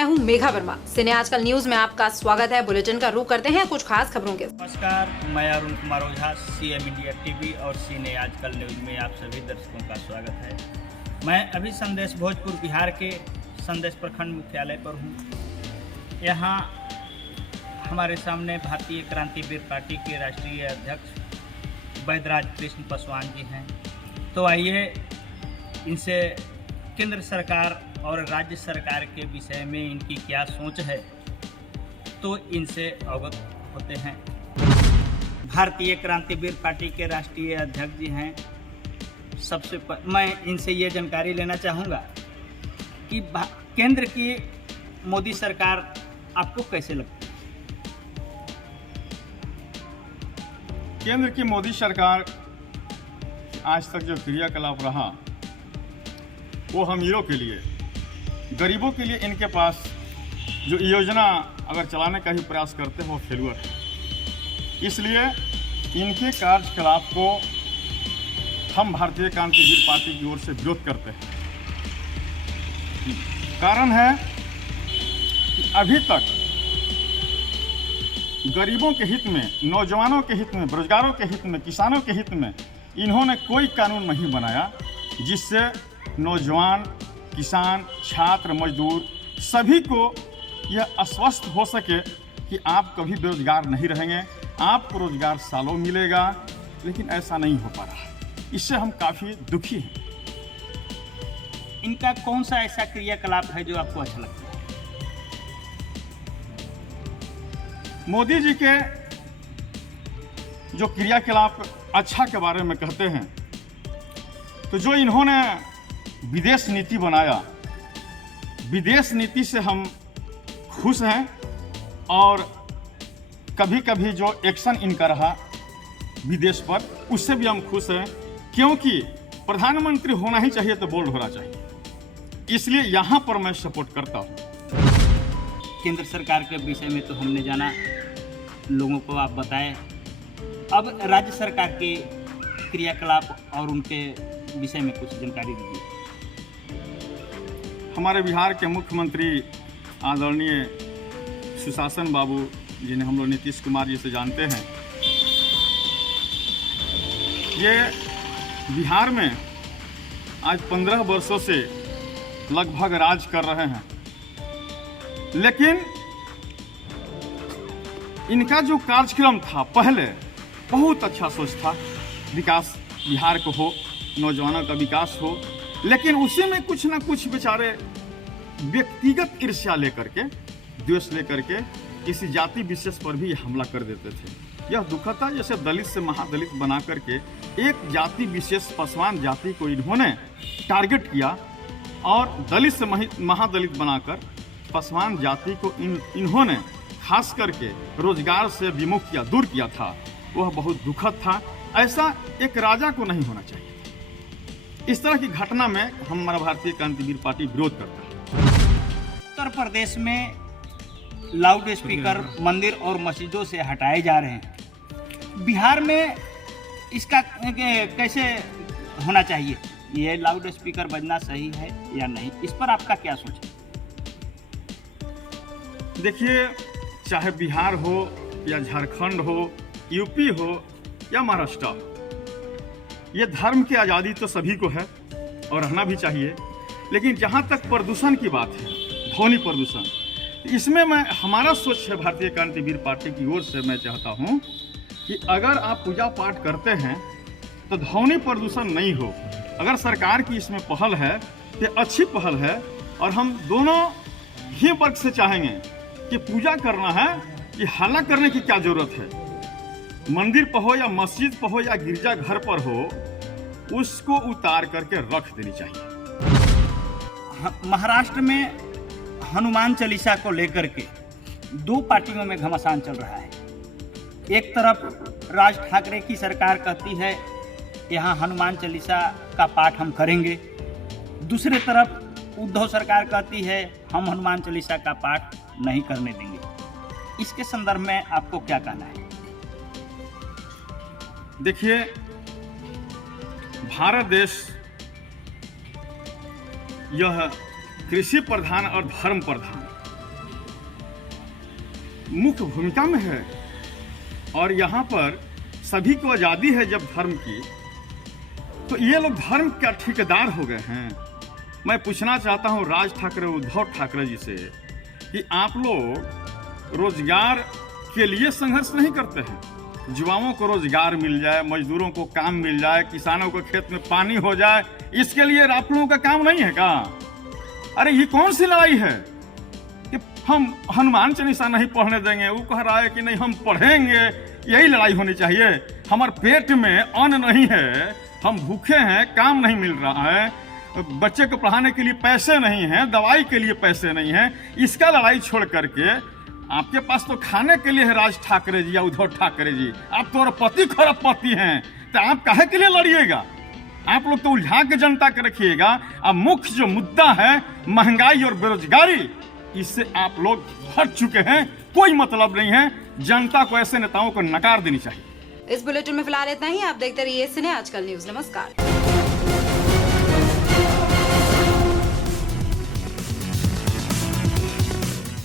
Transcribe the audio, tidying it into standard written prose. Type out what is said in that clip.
मैं हूं मेघा वर्मा। सिने आजकल न्यूज में आपका स्वागत है। बुलेटिन का रुख करते हैं कुछ खास खबरों के। नमस्कार, मैं Arun Kumar Ojha, CM India TV और सिने आजकल न्यूज में आप सभी दर्शकों का स्वागत है। मैं अभी संदेश भोजपुर बिहार के संदेश प्रखंड मुख्यालय पर हूँ। यहाँ हमारे सामने भारतीय क्रांतिवीर पार्टी के राष्ट्रीय अध्यक्ष वैद्यराज कृष्ण पासवान जी हैं। तो आइए इनसे केंद्र सरकार और राज्य सरकार के विषय में इनकी क्या सोच है, तो इनसे अवगत होते हैं। भारतीय क्रांतिवीर पार्टी के राष्ट्रीय अध्यक्ष जी हैं। मैं इनसे ये जानकारी लेना चाहूँगा कि केंद्र की मोदी सरकार आपको कैसे लगती है? केंद्र की मोदी सरकार आज तक जो क्रियाकलाप रहा वो अमीरों के लिए, गरीबों के लिए इनके पास जो योजना अगर चलाने का ही प्रयास करते हैं वो फेलुअर है। इसलिए इनके कार्यकलाप को हम भारतीय क्रांतिवीर पार्टी की ओर से विरोध करते हैं। कारण है कि अभी तक गरीबों के हित में, नौजवानों के हित में, बेरोजगारों के हित में, किसानों के हित में इन्होंने कोई कानून नहीं बनाया जिससे नौजवान, किसान, छात्र, मजदूर सभी को यह आश्वस्त हो सके कि आप कभी बेरोजगार नहीं रहेंगे, आपको रोजगार सालों मिलेगा। लेकिन ऐसा नहीं हो पा रहा है। इससे हम काफ़ी दुखी हैं। इनका कौन सा ऐसा क्रियाकलाप है जो आपको अच्छा लगता है? मोदी जी के जो क्रियाकलाप अच्छा के बारे में कहते हैं, तो जो इन्होंने विदेश नीति बनाया, विदेश नीति से हम खुश हैं। और कभी कभी जो एक्शन इनका रहा विदेश पर, उससे भी हम खुश हैं, क्योंकि प्रधानमंत्री होना ही चाहिए तो बोल्ड होना चाहिए। इसलिए यहाँ पर मैं सपोर्ट करता हूँ। केंद्र सरकार के विषय में तो हमने जाना, लोगों को आप बताएं। अब राज्य सरकार के क्रियाकलाप और उनके विषय में कुछ जानकारी दीजिए। हमारे बिहार के मुख्यमंत्री आदरणीय सुशासन बाबू जिन्हें हम लोग नीतीश कुमार जी से जानते हैं, ये बिहार में आज 15 वर्षों से लगभग राज कर रहे हैं। लेकिन इनका जो कार्यक्रम था पहले बहुत अच्छा सोच था, विकास बिहार को हो, नौजवानों का विकास हो। लेकिन उसी में कुछ ना कुछ बेचारे व्यक्तिगत ईर्ष्या लेकर के, द्वेष लेकर के किसी जाति विशेष पर भी हमला कर देते थे। यह दुखद था। जैसे दलित से महादलित बना करके एक जाति विशेष पासवान जाति को इन्होंने टारगेट किया और दलित से महादलित बनाकर पासवान जाति को इन्होंने खास करके रोजगार से विमुख किया, दूर किया था। वह बहुत दुखद था। ऐसा एक राजा को नहीं होना चाहिए। इस तरह की घटना में हमारा भारतीय क्रांतिवीर पार्टी विरोध करता है। उत्तर प्रदेश में लाउड स्पीकर मंदिर और मस्जिदों से हटाए जा रहे हैं। बिहार में इसका कैसे होना चाहिए? ये लाउड स्पीकर बजना सही है या नहीं? इस पर आपका क्या सोच है? देखिए, चाहे बिहार हो या झारखंड हो, यूपी हो या महाराष्ट्र हो, ये धर्म की आज़ादी तो सभी को है और रहना भी चाहिए। लेकिन जहाँ तक प्रदूषण की बात है, ध्वनि प्रदूषण, इसमें हमारा सोच है भारतीय क्रांतिवीर पार्टी की ओर से मैं चाहता हूँ कि अगर आप पूजा पाठ करते हैं तो ध्वनि प्रदूषण नहीं हो। अगर सरकार की इसमें पहल है तो अच्छी पहल है, और हम दोनों ही वर्ग से चाहेंगे कि पूजा करना है, कि हल्ला करने की क्या जरूरत है। मंदिर पर हो या मस्जिद पर हो या गिरजा घर पर हो, उसको उतार करके रख देनी चाहिए। महाराष्ट्र में हनुमान चालीसा को लेकर के दो पार्टियों में घमासान चल रहा है। एक तरफ राज ठाकरे की सरकार कहती है यहाँ हनुमान चालीसा का पाठ हम करेंगे, दूसरे तरफ उद्धव सरकार कहती है हम हनुमान चालीसा का पाठ नहीं करने देंगे। इसके संदर्भ में आपको क्या कहना है? देखिए, भारत देश यह कृषि प्रधान और धर्म प्रधान मुख्य भूमिका में है और यहाँ पर सभी को आज़ादी है जब धर्म की, तो ये लोग धर्म का ठेकेदार हो गए हैं। मैं पूछना चाहता हूँ राज ठाकरे, उद्धव ठाकरे जी से कि आप लोग रोजगार के लिए संघर्ष नहीं करते हैं? युवाओं को रोजगार मिल जाए, मजदूरों को काम मिल जाए, किसानों को खेत में पानी हो जाए, इसके लिए आप लोगों का काम नहीं है क्या? अरे ये कौन सी लड़ाई है कि हम हनुमान चालीसा नहीं पढ़ने देंगे, वो कह रहा है कि नहीं हम पढ़ेंगे, यही लड़ाई होनी चाहिए। हमारे पेट में अन्न नहीं है, हम भूखे हैं, काम नहीं मिल रहा है, बच्चे को पढ़ाने के लिए पैसे नहीं हैं, दवाई के लिए पैसे नहीं हैं, इसका लड़ाई छोड़ करके आपके पास तो खाने के लिए है राज ठाकरे जी या उद्धव ठाकरे जी, आप तो अरबपति खरबपति हैं, तो आप काहे के लिए लड़िएगा? आप लोग तो उलझा के जनता के रखिएगा। अब मुख्य जो मुद्दा है महंगाई और बेरोजगारी, इससे आप लोग हट चुके हैं, कोई मतलब नहीं है। जनता को ऐसे नेताओं को नकार देनी चाहिए। इस बुलेटिन में फिलहाल इतना ही। आप देखते रहिए सिने आजकल न्यूज। नमस्कार।